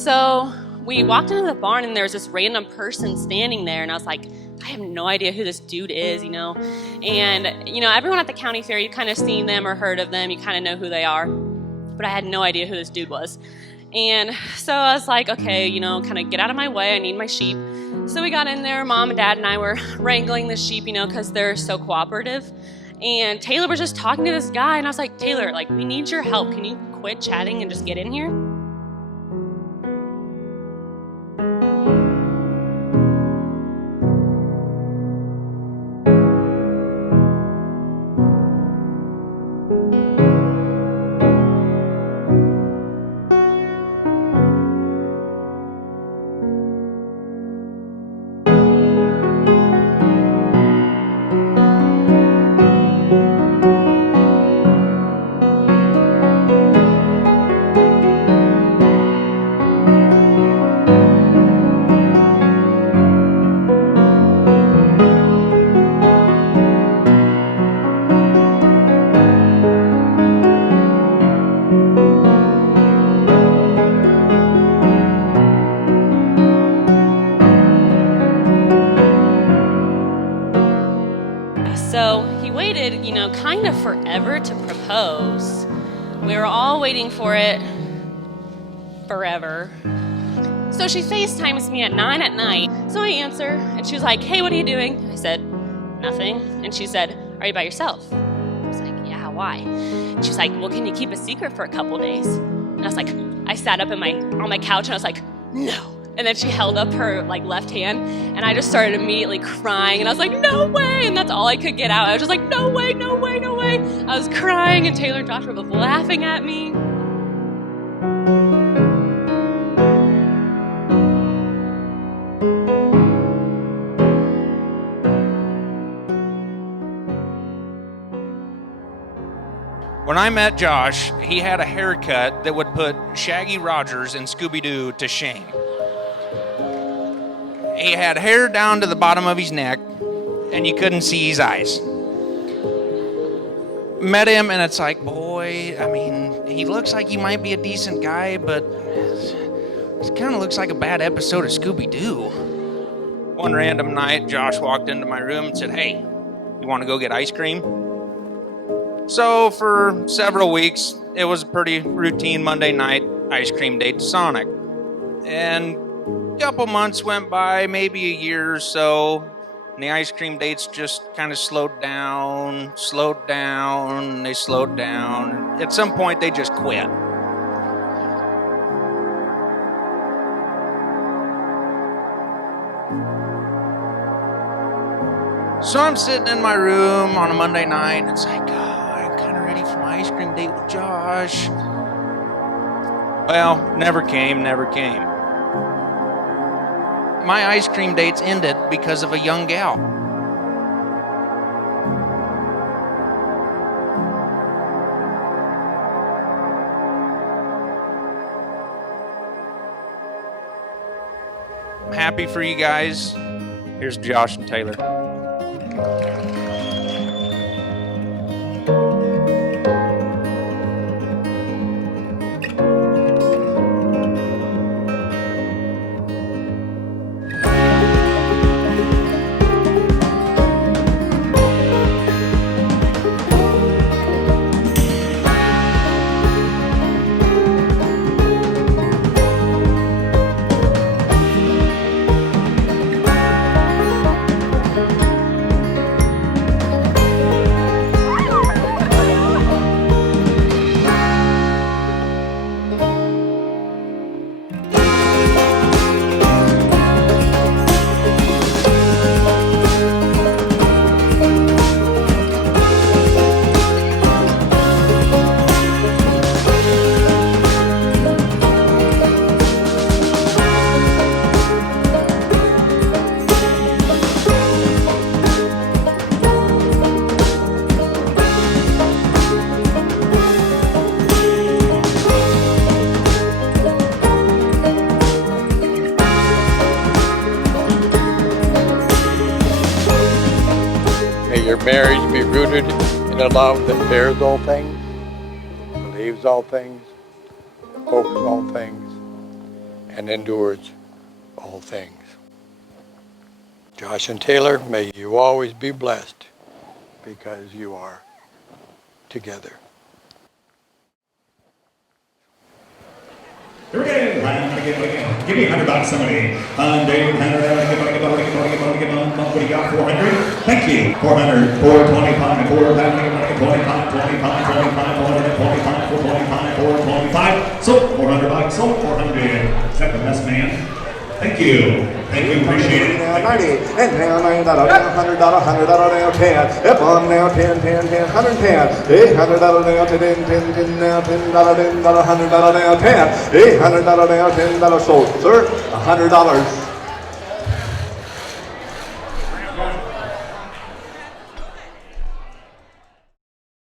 So we walked into the barn and there was this random person standing there, and I was like, I have no idea who this dude is, And, everyone at the county fair, you kind of seen them or heard of them, you kind of know who they are. But I had no idea who this dude was. And so I was like, okay, kind of get out of my way, I need my sheep. So we got in there, Mom and Dad and I were wrangling the sheep, because they're so cooperative. And Taylor was just talking to this guy, and I was like, Taylor, we need your help. Can you quit chatting and just get in here? So he waited, kind of forever to propose. We were all waiting for it forever. So she FaceTimes me at 9 at night. So I answer, and she was like, hey, what are you doing? I said, nothing. And she said, are you by yourself? I was like, yeah, why? And she's like, well, can you keep a secret for a couple days? And I was like, I sat up on my couch, and I was like, no. And then she held up her left hand, and I just started immediately crying, and I was like, no way, and that's all I could get out. I was just like, no way, no way, no way. I was crying, and Taylor and Josh were both laughing at me. When I met Josh, he had a haircut that would put Shaggy Rogers and Scooby-Doo to shame. He had hair down to the bottom of his neck, and you couldn't see his eyes. Met him, and it's like, boy, he looks like he might be a decent guy, but it kind of looks like a bad episode of Scooby-Doo. One random night, Josh walked into my room and said, hey, you want to go get ice cream? So for several weeks, it was a pretty routine Monday night ice cream date to Sonic. And couple months went by, maybe a year or so, and the ice cream dates just kind of slowed down, they slowed down. At some point, they just quit. So I'm sitting in my room on a Monday night, and it's like, I'm kind of ready for my ice cream date with Josh. Well, never came. My ice cream dates ended because of a young gal. I'm happy for you guys. Here's Josh and Taylor. Your marriage be rooted in a love that bears all things, believes all things, hopes all things, and endures all things. Josh and Taylor, may you always be blessed because you are together. Here we go. Give me $100, somebody. David, what do you got? 400. Thank you. 400, 425, 425, 425, sold $400, sold 400. Is that the best man? Thank you. Thank you, appreciate it. Now 90, and now $90, $100, $100 now 10, up on now 10, 10, 10, 110, $800 now 10, 10, 10 now $10, $10, $100 now 10, $800 now $10 sold, sir, $100.